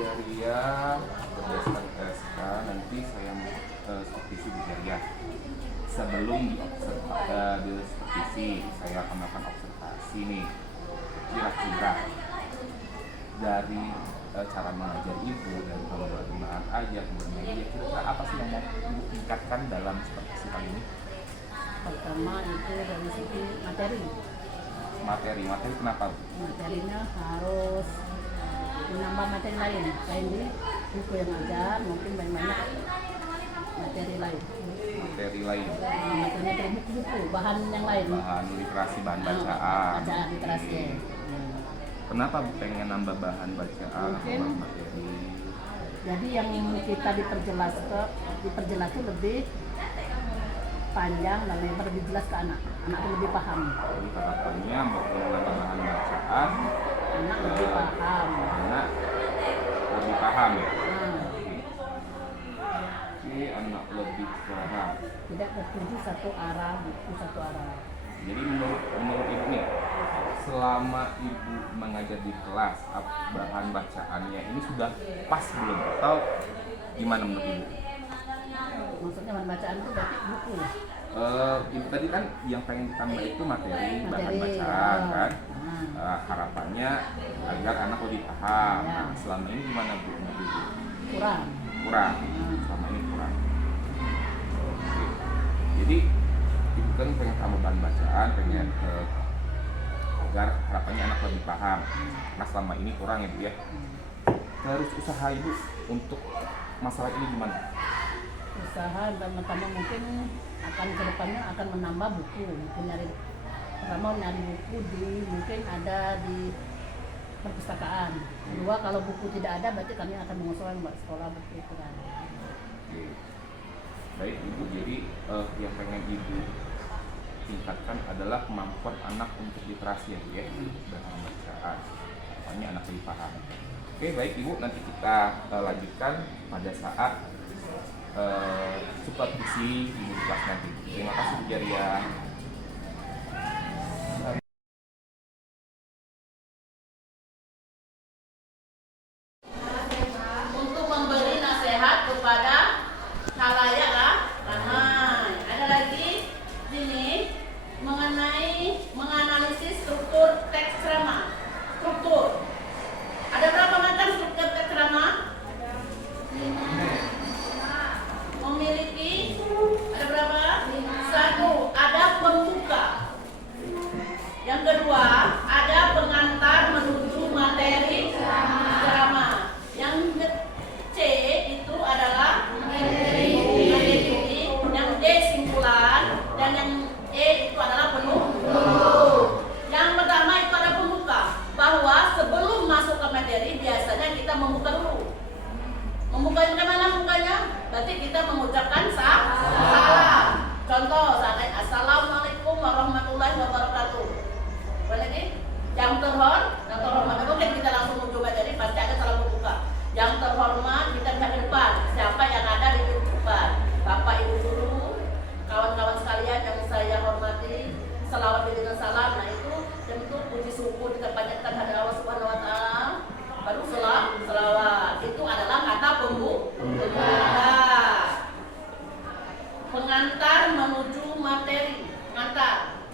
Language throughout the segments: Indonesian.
Bujaria berdasarkan SK nanti saya mau supervisi Bujaria. Sebelum di supervisi saya akan melakukan observasi nih, kira-kira dari cara mengajar ibu dan penggunaan ajar kemudian media, kira-kira apa sih yang mau ibu tingkatkan dalam supervisi kali ini? Pertama itu dari segi Materi kenapa? materinya harus menambah materi lain selain di buku yang ada, mungkin banyak materi lain, materi buku bahan yang lain, bahan literasi, bahan bacaan literasi. Kenapa pengen nambah bahan bacaan Mungkin atau materi? jadi yang kita diperjelas itu lebih panjang dan lebih jelas ke anak itu lebih paham. Jadi harapannya menambah bahan bacaan, Anak lebih paham. Anak lebih paham ya. Oke, anak lebih paham. Tidak tertuju satu arah, buku satu arah. Jadi menurut ibu nih, selama ibu mengajar di kelas, bahan bacaannya ini sudah pas belum atau gimana menurut ibu? Maksudnya bahan bacaan itu berarti buku ya? Ibu tadi kan yang pengen ditambah itu materi bahan bacaan kan? Harapannya agar anak lebih paham. Ya. Nah, selama ini gimana bu? Kurang. Selama ini kurang. Oke. Jadi ibu kan pengen tambah bahan bacaan, pengen agar harapannya anak lebih paham. Nah selama ini kurang ya bu ya. Terus usaha ibu untuk masalah ini gimana? Usaha pertama mungkin akan kedepannya akan menambah buku, mungkin nyari buku mungkin ada di perpustakaan. Kedua, kalau buku tidak ada berarti kami akan mengusulkan sekolah buku itu kan. Oke. Baik ibu, jadi yang pengen ibu tingkatkan adalah kemampuan anak untuk literasi ya bu ya, dan bacaan. Harapannya anak lebih paham. Oke baik ibu, nanti kita lanjutkan pada saat supervisi ibu di kelas nanti. Terima kasih Bu Jaria. Untuk memberi nasihat kepada khalayak lah. Ada lagi sini mengenai menganalisis struktur teks ceramah. Ada berapa macam struktur teks ceramah? Memiliki ada berapa? 1. Ada pembuka. Yang kedua, ada pengantar menuju materi ceramah. Yang C itu adalah materi. Yang D simpulan dan yang E itu adalah penutup. Yang pertama itu ada pembuka, bahwa sebelum masuk ke materi biasanya kita membuka dulu. Membuka yang mana mukanya? Berarti kita mengucapkan salam. Contoh, Assalamualaikum warahmatullahi wabarakatuh. Lagi? Yang terhormat, mungkin kita langsung menuju materi, pasti ada salam pembuka. Yang terhormat, kita lihat di depan. Siapa yang ada di depan? Bapak Ibu guru, kawan-kawan sekalian yang saya hormati, selawat dengan salam. Nah itu tentu puji syukur kita panjatkan kepada Allah Subhanahu wa taala. Baru selawat. Itu adalah kata pembuka. Pengantar menuju materi. Pengantar.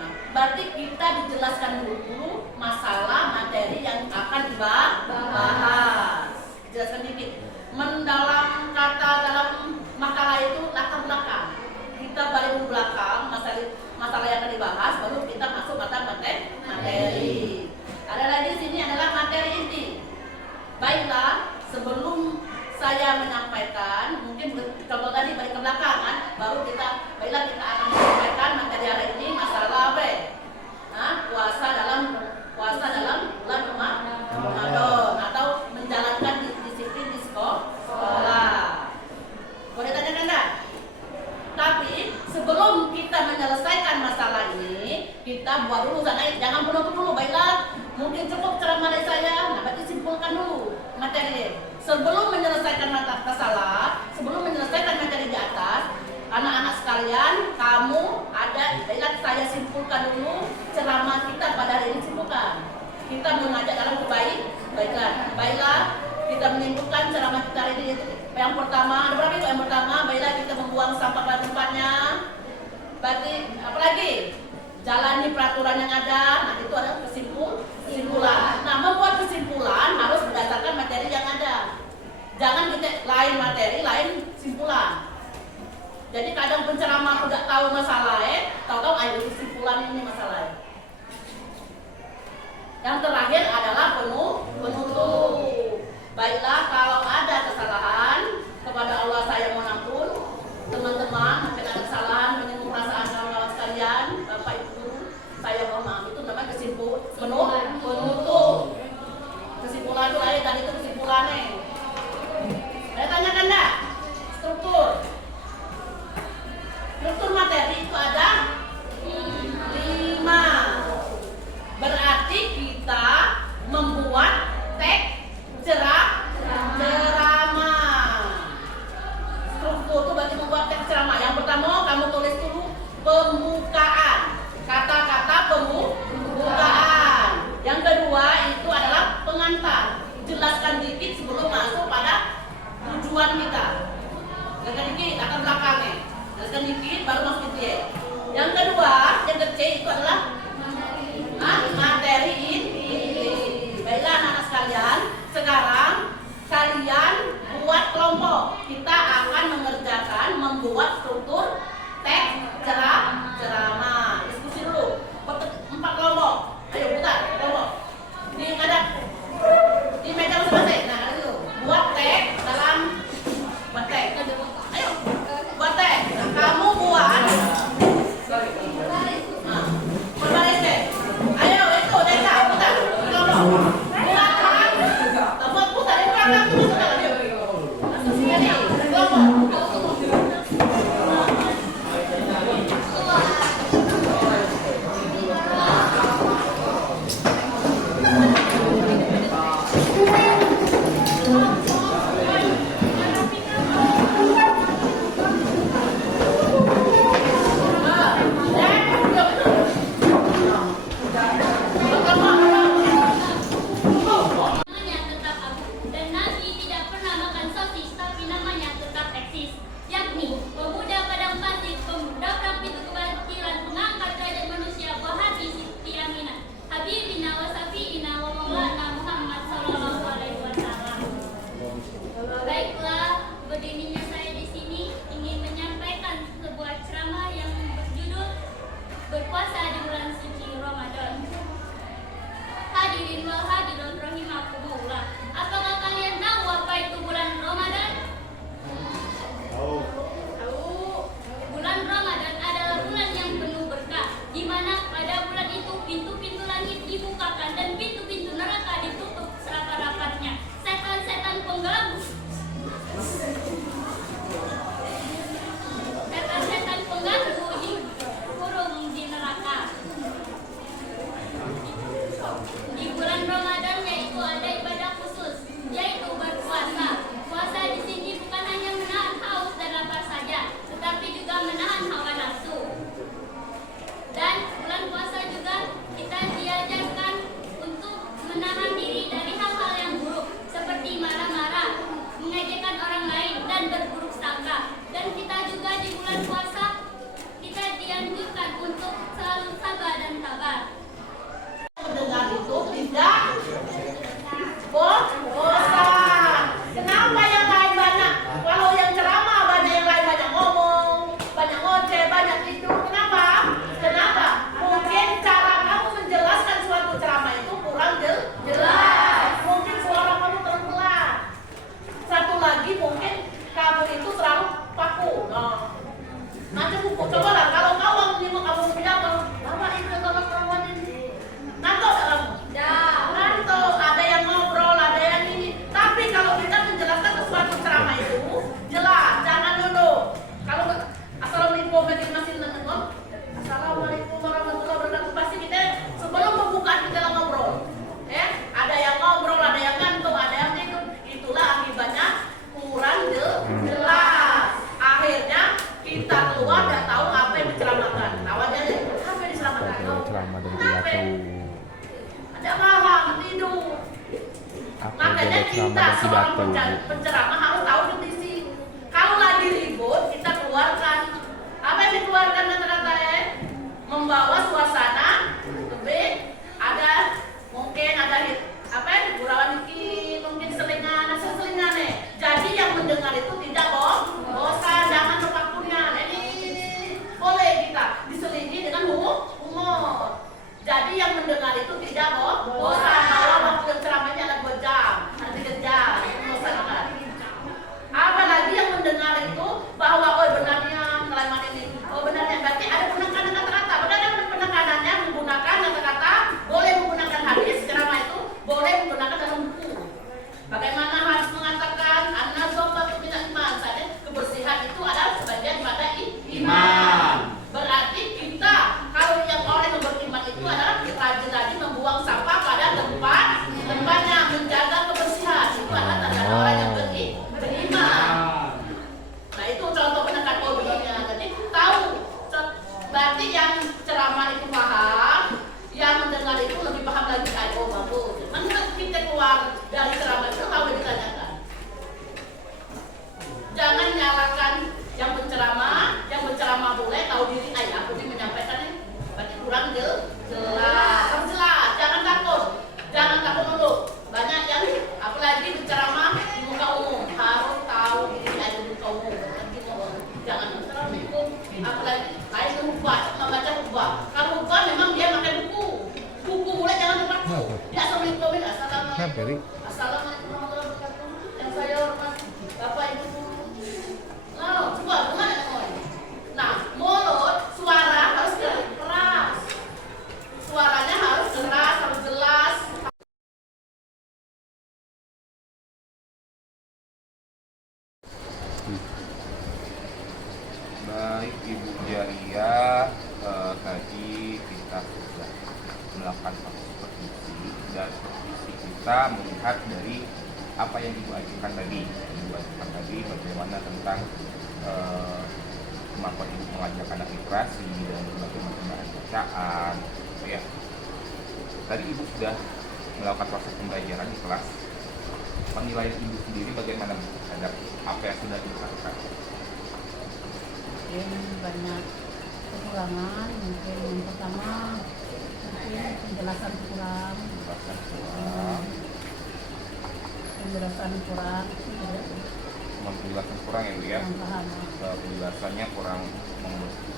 Nah, berarti kita dijelaskan dulu masalah materi yang akan dibahas. Jelaskan dikit. Mendalam kata dalam makalah itu latar belakang. Kita balik ke belakang masalah yang akan dibahas, baru kita masuk kata materi. Ada lagi sini adalah materi inti. Baiklah, sebelum saya menyampaikan, mungkin contoh tadi balik ke belakang kan, baru kita akan menyampaikan materi hari ini masalah apa? Puasa dalam bulan Ramadan atau menjalankan disiplin di sekolah. Boleh tanyakan enggak? Tapi sebelum kita menyelesaikan masalah ini, kita buat dulu sana, jangan penutup dulu. Baiklah, mungkin cukup ceramah dari saya, berarti simpulkan dulu materi. Sebelum menyelesaikan masalah, sebelum menyelesaikan materi di atas, anak-anak sekalian, kamu ada, baiklah saya simpulkan dulu ceramah kita pada hari ini, simpulkan. Kita mengajak dalam baiklah, kita kita menyimpulkan ceramah kita hari ini itu yang pertama, ada berapa itu? Yang pertama, baiklah kita membuang sampah pada tempatnya. Berarti apa lagi? Jalani peraturan yang ada. Nah, itu adalah kesimpulan. Nah, membuat kesimpulan harus berdasarkan materi yang ada. Jangan kita lain materi, lain kesimpulan. Jadi kadang penceramah udah tahu masalahnya, tahu-tahu ayo kesimpulan ini masalahnya. Yang terakhir adalah penutup. Baiklah, kalau ada kesalahan, kepada Allah saya mohon ampun. Teman-teman, mungkin ada kesalahan, menyinggung perasaan kawan-kawan sekalian, Bapak Ibu guru, saya mohon maaf. Itu namanya penutup. Kesimpulan itu lain, dan itu kesimpulannya. Saya tanyakan enggak? Struktur materi itu ada 5. Berarti kita membuat teks ceramah. Struktur itu berarti membuat teks ceramah. Yang pertama kamu tulis dulu pembukaan. Kata-kata pembukaan. Yang kedua itu adalah pengantar. Jelaskan dikit sebelum masuk pada tujuan kita. Jelaskan dikit akan belakangnya. Jelaskan dikit baru masuk itu ya. Yang kedua, yang ke C itu adalah materi inti. Baiklah anak-anak sekalian, sekarang kalian buat kelompok. Kita akan membuat struktur teks ceramah. Diskusi dulu. 4 kelompok. Ayo putar kelompok. Ini ada di meja masing-masing. Nah, itu buat teks dalam buat teks. Ayo buat teks. Nah, kamu buat. Berbaris deh. Ayo itu Desa putar kelompok. Buat putar di belakang tuh sudah. Jadi kelompok. Semangatnya tetap agung dan nanti selama kita seorang berpidato, Bu. penceramah harus tahu diksi. Kalau lagi ribut, kita keluarkan apa yang dikeluarkan kata-kata membawa suasana lebih ada mungkin ada apa ya gurauan dikit, mungkin selingan jadi yang mendengar itu tidak bosan, jangan terpakunya. Jadi boleh kita diselingi dengan humor. Jadi yang mendengar itu tidak bosan. Kalau waktu ceramahnya ada 2 jam, ada 3 jam, bosan kan? Apalagi yang mendengar itu bahwa oh benarnya kalimat ini, oh benarnya berarti ada penekanan kata-kata. Benar penekanannya menggunakan kata-kata, boleh menggunakan hadis ceramah itu, boleh menggunakan dalam buku. Bagaimana harus mengatakan an-nazafatu minal iman? Kebersihan itu adalah sebagian pada iman. Berarti kita kalau yang orang yang beriman itu adalah rajin-rajin membuang sampah pada tempatnya, menjaga kebersihan. Itu adalah tanda orang yang beriman. Nah itu contoh penekan benarnya. Jadi tahu. Berarti yang ceramah itu paham, yang mendengar itu lebih paham lagi. Oh bagus. Maka kita keluar dari ceramah itu tahu ditanyakan. Jangan nyalakan yang berceramah boleh tahu diri. Aku ini menyampaikan ini berarti kurang jelas. Harus jelas. Jangan takut dulu. Banyak yang apalagi berceramah di muka umum harus tahu diri di muka umum. Jangan berceramah hukum. Apalagi lain membaca ubah. Kalau ubah memang dia pakai buku. Buku mulai jangan terpaku. Dia asal komen assalamualaikum. Assalamualaikum warahmatullahi wabarakatuh. Yang saya hormati Bapak Ibu. Coba gimana ngomong? Nah, mulut, suara harus keras. Suaranya harus keras, harus jelas. Baik Ibu Jaria, tadi kita sudah melakukan supervisi dan supervisi kita melihat dari apa yang Ibu ajukan tadi. Ibu ajukan tadi bagaimana tentang kemampuan Ibu mengajak anak literasi dan bagaimana pembacaan bacaan. Ya. Tadi Ibu sudah melakukan proses pembelajaran di kelas. Penilaian Ibu sendiri bagaimana terhadap apa yang sudah Ibu lakukan? Banyak kekurangan, mungkin yang pertama mungkin penjelasan kurang, penjelasan kurang ya Bu ya. paham. Penjelasannya kurang mengerti.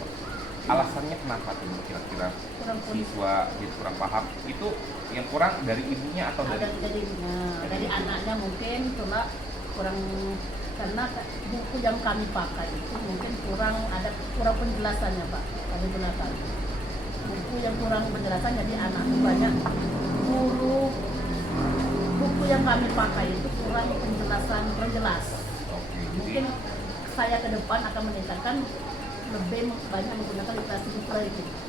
Alasannya kenapa tuh kira-kira siswa jadi kurang paham? Itu yang kurang dari ibunya atau Ada dari dari anaknya mungkin kurang karena buku yang kami pakai itu mungkin kurang penjelasannya Pak. Kami gunakan buku yang kurang penjelasan, jadi anak itu banyak guru buku yang kami pakai itu kurang penjelasan jelas. Mungkin saya ke depan akan meningkatkan lebih banyak menggunakan literasi itu.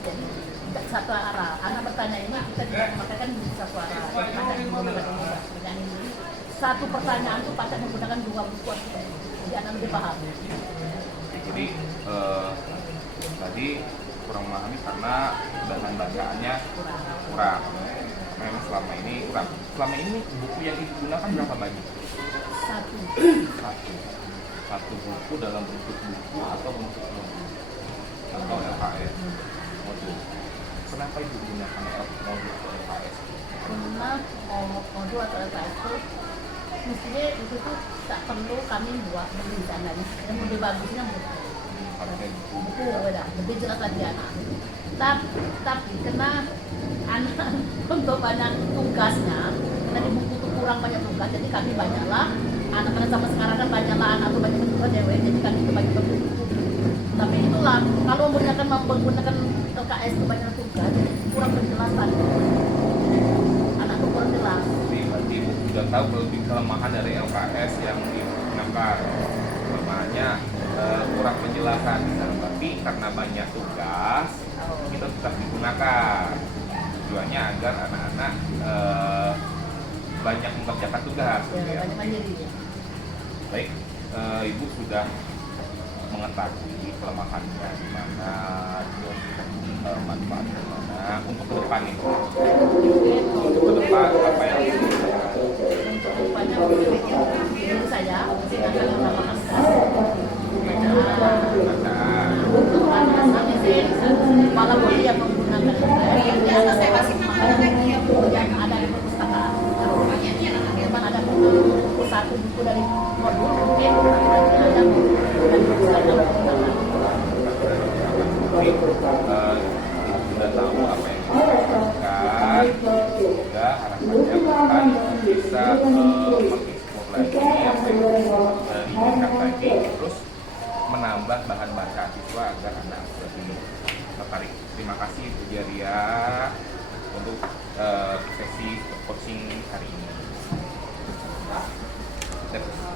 Jadi tidak satu arah. Anak bertanya ini kita tidak memakaikan di satu arah. Jadi banyak menggunakan pertanyaan ini. Satu pertanyaan itu pakai menggunakan 2 buku. Jadi anak lebih paham. Jadi tadi kurang memahami karena bahan bacaannya kurang. Memang selama ini kurang. Selama ini buku yang digunakan berapa banyak? Satu buku dalam bentuk buku atau bentuk modul atau LKS modul. Kenapa Ibu gunakan modul atau LKS? Karena modul atau LKS itu mestinya itu tuh tak perlu kami buat beli dananya. Yang lebih bagusnya buku beda, lebih jelas lagi anak. Tapi karena anak untuk banyak tugasnya, karena di buku itu kurang banyak tugas, jadi kami banyaklah anak-anak sama sekarang kan banyaklah anak tuh banyak tugas cewek, jadi kami itu banyak buku. Tapi itulah kalau menggunakan LKS itu banyak tugas, jadi kurang penjelasan. Anak tuh kurang jelas. Berarti Ibu sudah tahu kelemahan dari LKS yang digunakan. Kelemahannya kurang penjelasan, tapi karena banyak tugas kita tetap digunakan. Tujuannya agar anak-anak banyak mengerjakan tugas. Ya, banyak mandiri. Baik, Ibu sudah mengetahui kelemahannya di mana, manfaatnya di mana. Untuk ke depan nih, untuk ke depan apa yang Untuk depannya Jadi saya akan menambahkan malah boleh yang menggunakan saya kasih makanan lagi yang ada di perpustakaan. Cuman ada satu buku dari modul mungkin ada dan perpustakaan menggunakan. Sudah tahu apa yang kita lakukan, juga harapannya bukan bisa mengeksplor lagi apa yang diinginkan tadi, terus menambah bahan baca siswa agar anak lebih tertarik. Terima kasih Bu Jaria untuk sesi coaching hari ini.